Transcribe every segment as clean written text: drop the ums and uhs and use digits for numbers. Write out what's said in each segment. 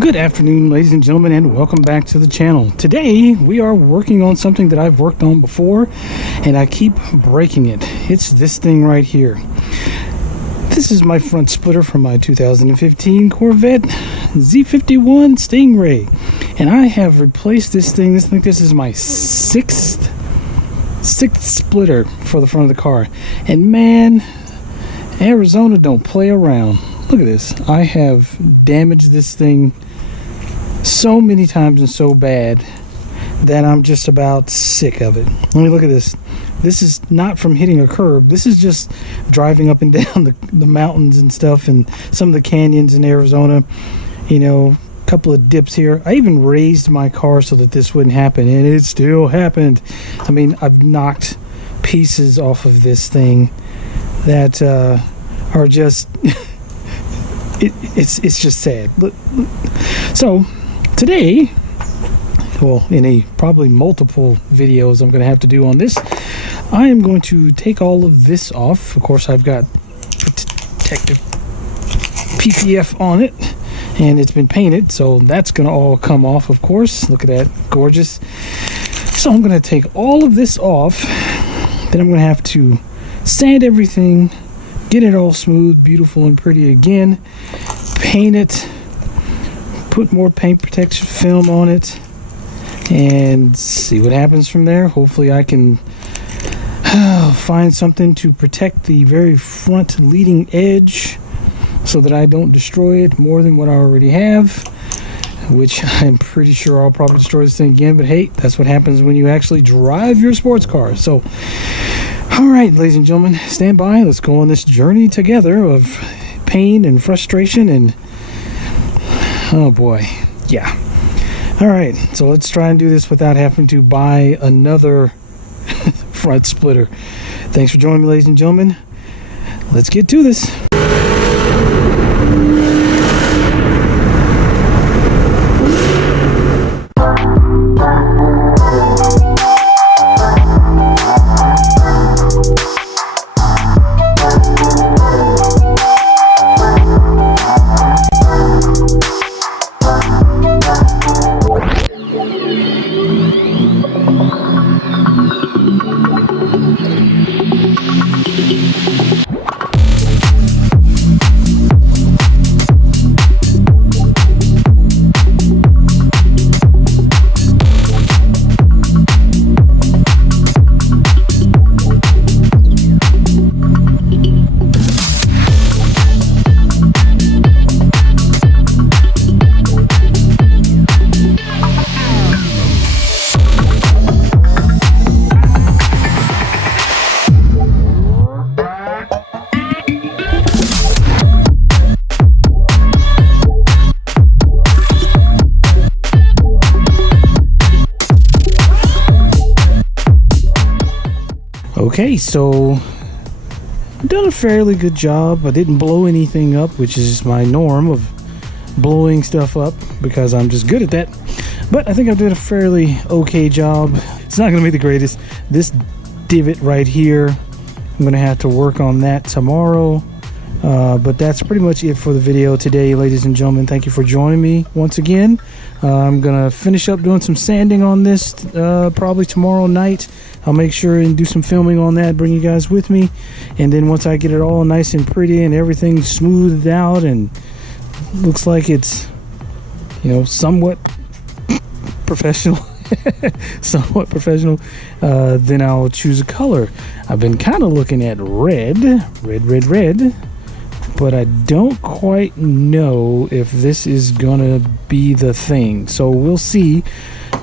Good afternoon, ladies and gentlemen, and welcome back to the channel. Today we are working on something that I've worked on before and I keep breaking it. It's this thing right here. This is my front splitter from my 2015 Corvette Z51 Stingray, and I have replaced this thing. I think this is my sixth splitter for the front of the car, and man, Arizona don't play around. Look at this. I have damaged this thing so many times and so bad that I'm just about sick of it. Let me look at this. This is not from hitting a curb. This is just driving up and down the mountains and stuff, and some of the canyons in Arizona. You know, a couple of dips here. I even raised my car so that this wouldn't happen, and it still happened. I mean, I've knocked pieces off of this thing that are just... It's just sad. So today, well, in a probably multiple videos I'm going to have to do on this, I am going to take all of this off. Of course, I've got protective PPF on it, and it's been painted, so that's going to all come off, of course. Look at that, gorgeous. So I'm going to take all of this off. Then I'm going to have to sand everything, get it all smooth, beautiful, and pretty again. Paint it, put more paint protection film on it, and see what happens from there. Hopefully I can find something to protect the very front leading edge so that I don't destroy it more than what I already have, which I'm pretty sure I'll probably destroy this thing again, but hey, that's what happens when you actually drive your sports car. So alright, ladies and gentlemen, stand by. Let's go on this journey together of pain and frustration and... oh boy. Yeah. Alright, so let's try and do this without having to buy another front splitter. Thanks for joining me, ladies and gentlemen. Let's get to this. Okay, so I've done a fairly good job. I didn't blow anything up, which is my norm of blowing stuff up because I'm just good at that. But I think I did a fairly okay job. It's not going to be the greatest. This divot right here, I'm going to have to work on that tomorrow. But that's pretty much it for the video today, ladies and gentlemen. Thank you for joining me once again. I'm going to finish up doing some sanding on this probably tomorrow night. I'll make sure and do some filming on that, bring you guys with me. And then once I get it all nice and pretty and everything smoothed out and looks like it's, you know, somewhat professional, then I'll choose a color. I've been kind of looking at red, but I don't quite know if this is gonna be the thing. So we'll see.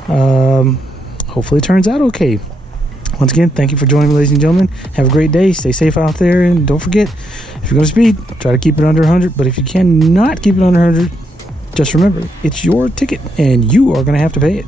Hopefully it turns out okay. Once again, thank you for joining me, ladies and gentlemen. Have a great day. Stay safe out there, and don't forget, if you're going to speed, try to keep it under 100. But if you cannot keep it under 100, just remember, it's your ticket, and you are going to have to pay it.